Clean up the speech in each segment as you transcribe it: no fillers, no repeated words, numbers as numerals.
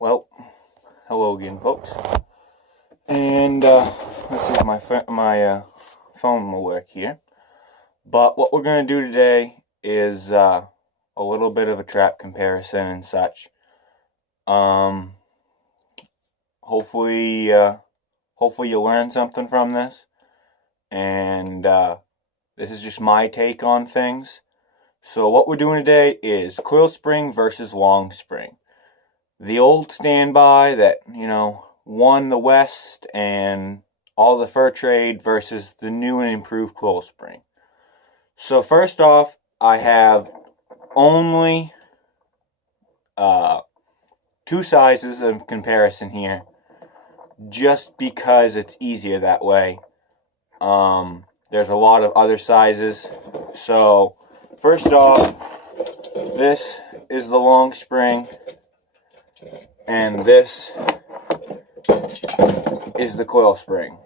Well, hello again, folks. And let's see if my phone will work here. But what we're going to do today is a little bit of a trap comparison and such. Hopefully you'll learn something from this. And this is just my take on things. So what we're doing today is coil spring versus long spring. The old standby that, won the West and all the fur trade versus the new and improved coil spring. So first off, I have only two sizes of comparison here, just because it's easier that way. There's a lot of other sizes. So first off, this is the long spring, and this is the coil spring.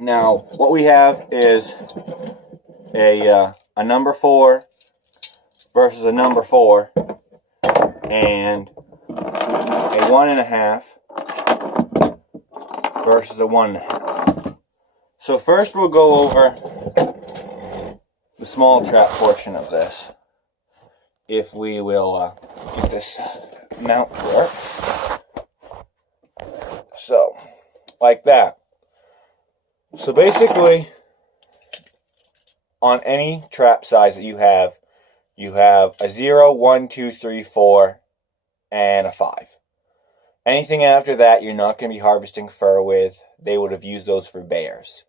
Now, what we have is a number 4 versus a number 4, and a 1.5 versus a 1.5. So first we'll go over the small trap portion of this, if we will get this mount to work. So, like that. So basically, on any trap size that you have a 0, 1, 2, 3, 4, and a 5. Anything after that, you're not going to be harvesting fur with. They would have used those for bears,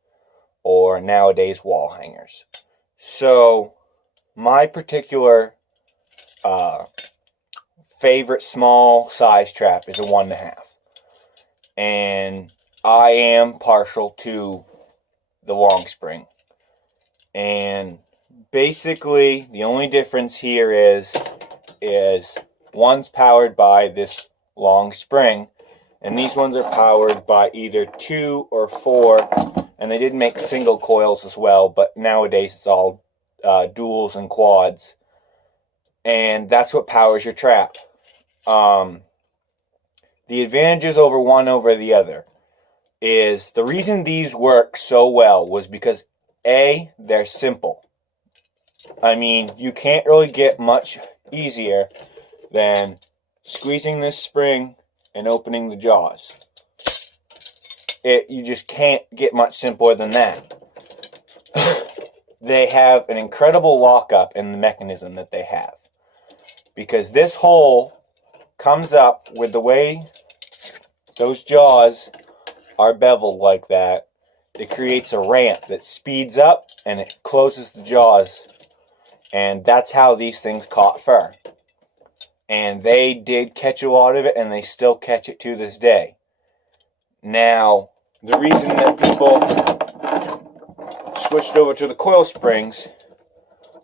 or nowadays wall hangers. So, my particular favorite small size trap is a 1.5. And I am partial to the long spring. And basically, the only difference here is one's powered by this long spring, and these ones are powered by either 2 or 4, and they did make single coils as well, but nowadays it's all duals and quads, and that's what powers your trap. The advantages over one over the other is the reason these work so well was because A, they're simple. I mean, you can't really get much easier than squeezing this spring and opening the jaws. You just can't get much simpler than that. They have an incredible lockup in the mechanism that they have, because this hole comes up with the way those jaws are beveled like that. It creates a ramp that speeds up and it closes the jaws, and that's how these things caught fur. And they did catch a lot of it, and they still catch it to this day. Now, the reason that people switched over to the coil springs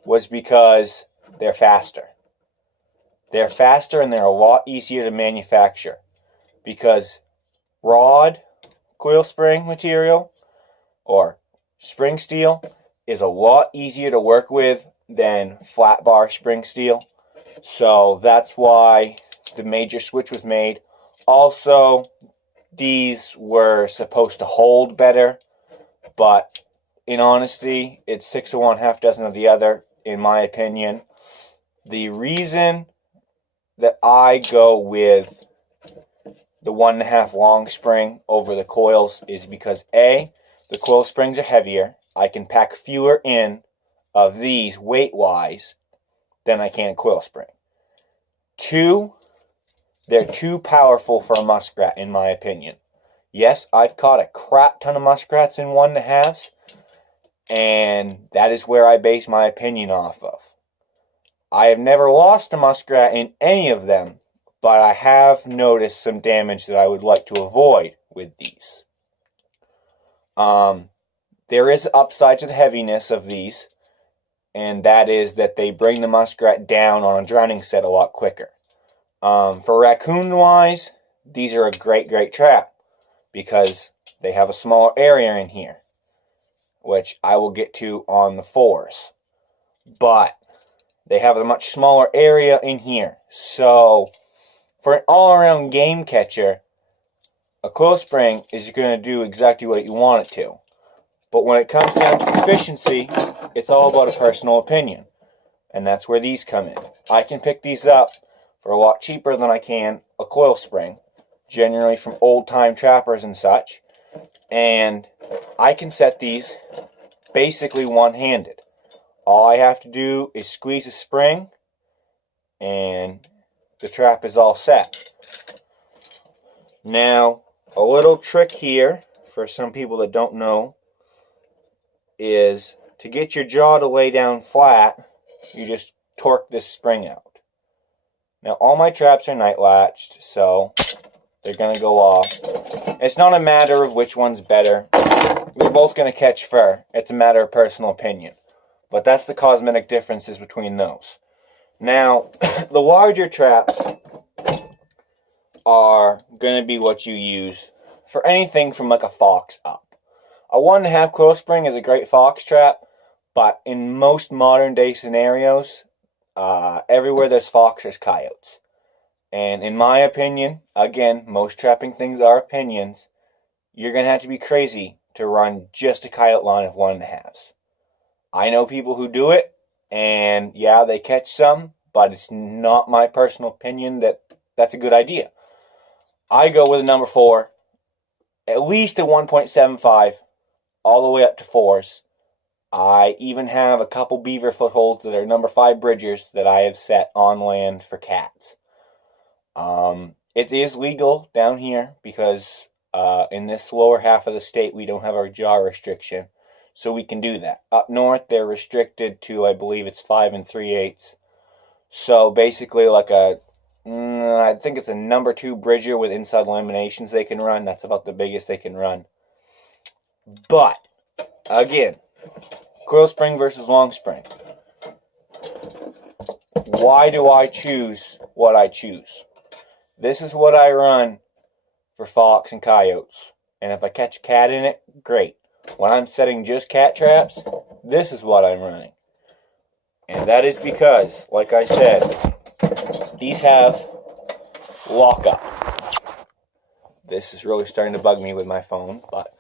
was because they're faster. They're faster and they're a lot easier to manufacture, because rod coil spring material or spring steel is a lot easier to work with than flat bar spring steel. So that's why the major switch was made. Also, these were supposed to hold better, but in honesty, it's 6 of one, half dozen of the other, in my opinion. The reason that I go with the 1.5 long spring over the coils is because A, the coil springs are heavier. I can pack fewer in of these weight-wise than I can a coil spring. 2, they're too powerful for a muskrat, in my opinion. Yes, I've caught a crap ton of muskrats in 1.5s, and that is where I base my opinion off of. I have never lost a muskrat in any of them, but I have noticed some damage that I would like to avoid with these. There is an upside to the heaviness of these, and that is that they bring the muskrat down on a drowning set a lot quicker. For raccoon-wise, these are a great trap, because they have a smaller area in here, which I will get to on the 4s. But they have a much smaller area in here, so For an all-around game catcher, a coil spring is going to do exactly what you want it to. But when it comes down to efficiency, it's all about a personal opinion. And that's where these come in. I can pick these up for a lot cheaper than I can a coil spring, generally from old-time trappers and such. And I can set these basically one-handed. All I have to do is squeeze a spring, and the trap is all set. Now, a little trick here, for some people that don't know, is to get your jaw to lay down flat, you just torque this spring out. Now, all my traps are night latched, so they're going to go off. It's not a matter of which one's better. We're both going to catch fur. It's a matter of personal opinion. But that's the cosmetic differences between those. Now, the larger traps are going to be what you use for anything from like a fox up. A 1.5 coil spring is a great fox trap, but in most modern day scenarios, everywhere there's fox, there's coyotes. And in my opinion, again, most trapping things are opinions, you're going to have to be crazy to run just a coyote line of 1.5s. I know people who do it, and yeah, they catch some, but it's not my personal opinion that that's a good idea. I go with a number 4, at least a 1.75, all the way up to 4s. I even have a couple beaver footholds that are number 5 bridgers that I have set on land for cats. It is legal down here because in this lower half of the state we don't have our jaw restriction, so we can do that. Up north they're restricted to, I believe it's 5 3/8. So basically like I think it's a number 2 bridger with inside laminations they can run. That's about the biggest they can run. But, again, coil spring versus long spring. Why do I choose what I choose? This is what I run for fox and coyotes. And if I catch a cat in it, great. When I'm setting just cat traps, this is what I'm running. And that is because, like I said, these have lockup. This is really starting to bug me with my phone, but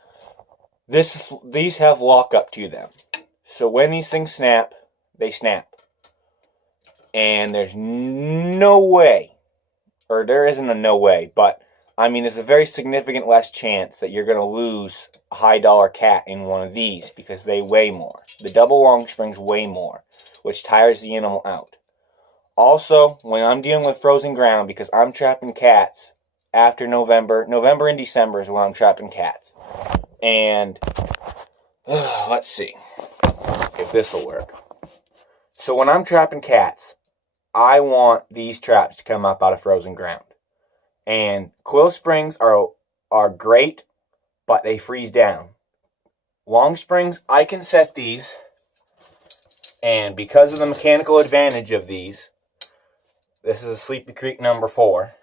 these have lockup to them. So when these things snap, they snap. And there's no way, or there isn't a no way, but I mean there's a very significant less chance that you're going to lose a high dollar cat in one of these because they weigh more. The double long springs weigh more, which tires the animal out. Also, when I'm dealing with frozen ground, because I'm trapping cats after November and December is when I'm trapping cats. And let's see if this will work. So when I'm trapping cats, I want these traps to come up out of frozen ground. And coil springs are great, but they freeze down. Long springs, I can set these, and because of the mechanical advantage of these, this is a Sleepy Creek number 4.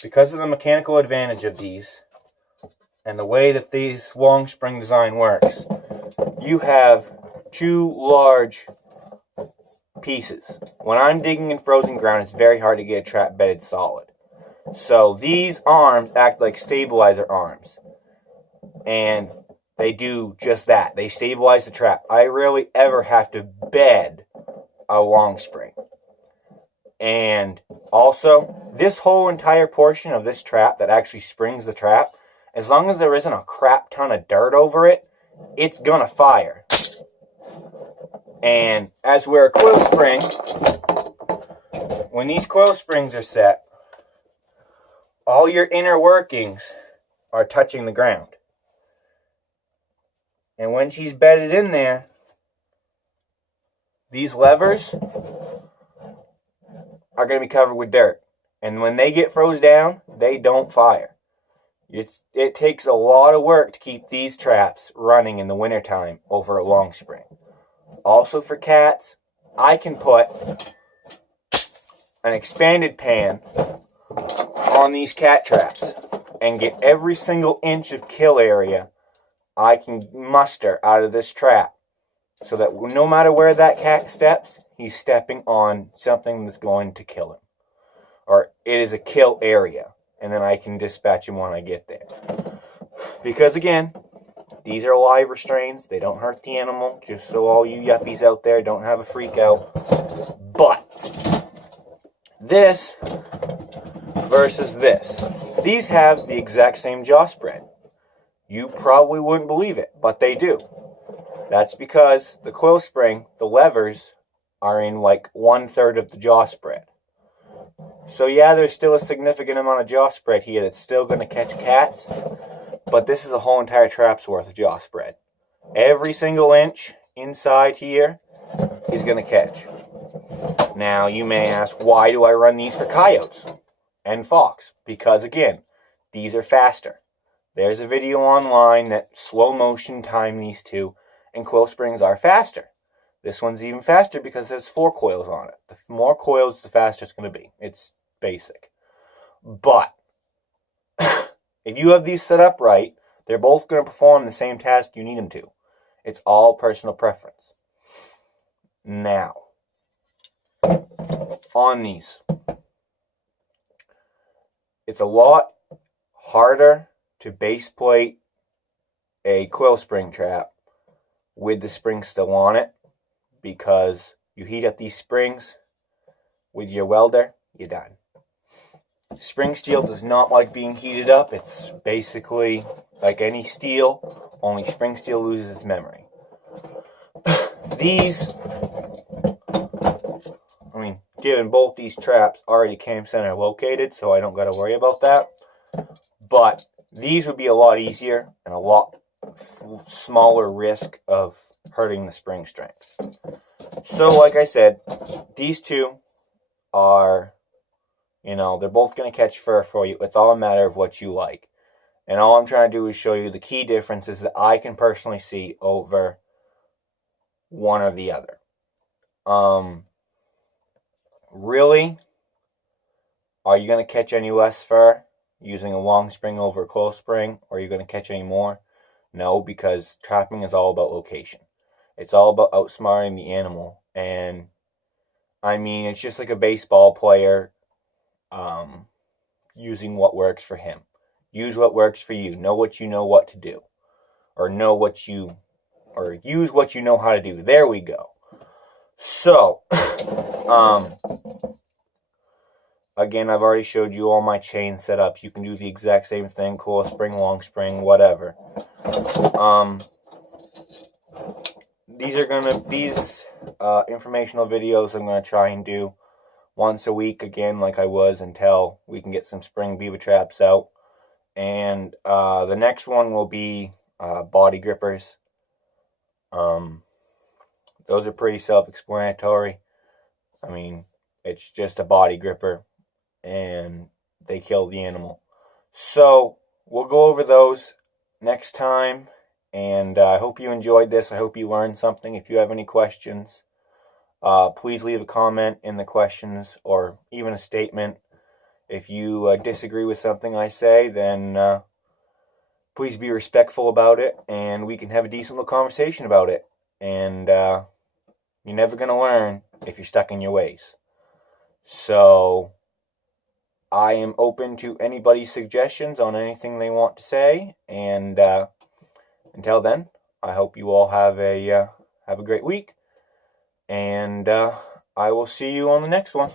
Because of the mechanical advantage of these, and the way that these long spring design works, you have 2 large pieces. When I'm digging in frozen ground, it's very hard to get a trap bedded solid. So these arms act like stabilizer arms. And they do just that. They stabilize the trap. I rarely ever have to bed a long spring. And also, this whole entire portion of this trap that actually springs the trap, as long as there isn't a crap ton of dirt over it, it's gonna fire. And as we're a coil spring, when these coil springs are set, all your inner workings are touching the ground. And when she's bedded in there, these levers are going to be covered with dirt. And when they get froze down, they don't fire. It takes a lot of work to keep these traps running in the wintertime over a long spring. Also for cats, I can put an expanded pan on these cat traps and get every single inch of kill area I can muster out of this trap, so that no matter where that cat steps, he's stepping on something that's going to kill him. or it is a kill area, and then I can dispatch them when I get there. Because again, these are live restraints. They don't hurt the animal, just so all you yuppies out there don't have a freak out. But this versus this. These have the exact same jaw spread. You probably wouldn't believe it, but they do. That's because the coil spring, the levers, are in like 1/3 of the jaw spread. So yeah, there's still a significant amount of jaw spread here that's still going to catch cats, but this is a whole entire trap's worth of jaw spread. Every single inch inside here is going to catch. Now, you may ask, why do I run these for coyotes and fox? Because again, these are faster. There's a video online that slow motion time these two, and coil springs are faster. This one's even faster because there's 4 coils on it. The more coils, the faster it's going to be. It's basic. But if you have these set up right, they're both going to perform the same task you need them to. It's all personal preference. Now, on these, it's a lot harder to base plate a coil spring trap with the spring still on it, because you heat up these springs with your welder, you're done. Spring steel does not like being heated up. It's basically like any steel, only spring steel loses its memory. These, given both these traps already cam center located, so I don't got to worry about that. But these would be a lot easier and a lot smaller risk of hurting the spring strength. So like I said, these two are, they're both going to catch fur for you. It's all a matter of what you like. And all I'm trying to do is show you the key differences that I can personally see over one or the other. Really, are you going to catch any less fur using a long spring over a coil spring? Or are you going to catch any more? No, because trapping is all about location. It's all about outsmarting the animal. And, it's just like a baseball player using what works for him. Use what works for you. Know what you know what to do. Or use what you know how to do. There we go. So, again, I've already showed you all my chain setups. You can do the exact same thing. Coil spring, long spring, whatever. These informational videos I'm going to try and do once a week again, like I was, until we can get some spring beaver traps out. And the next one will be body grippers. Those are pretty self-explanatory. It's just a body gripper, and they kill the animal. So we'll go over those next time. And I hope you enjoyed this. I hope you learned something. If you have any questions, please leave a comment in the questions, or even a statement. If you disagree with something I say, then please be respectful about it, and we can have a decent little conversation about it. And you're never going to learn if you're stuck in your ways. So I am open to anybody's suggestions on anything they want to say. And until then, I hope you all have a great week. And I will see you on the next one.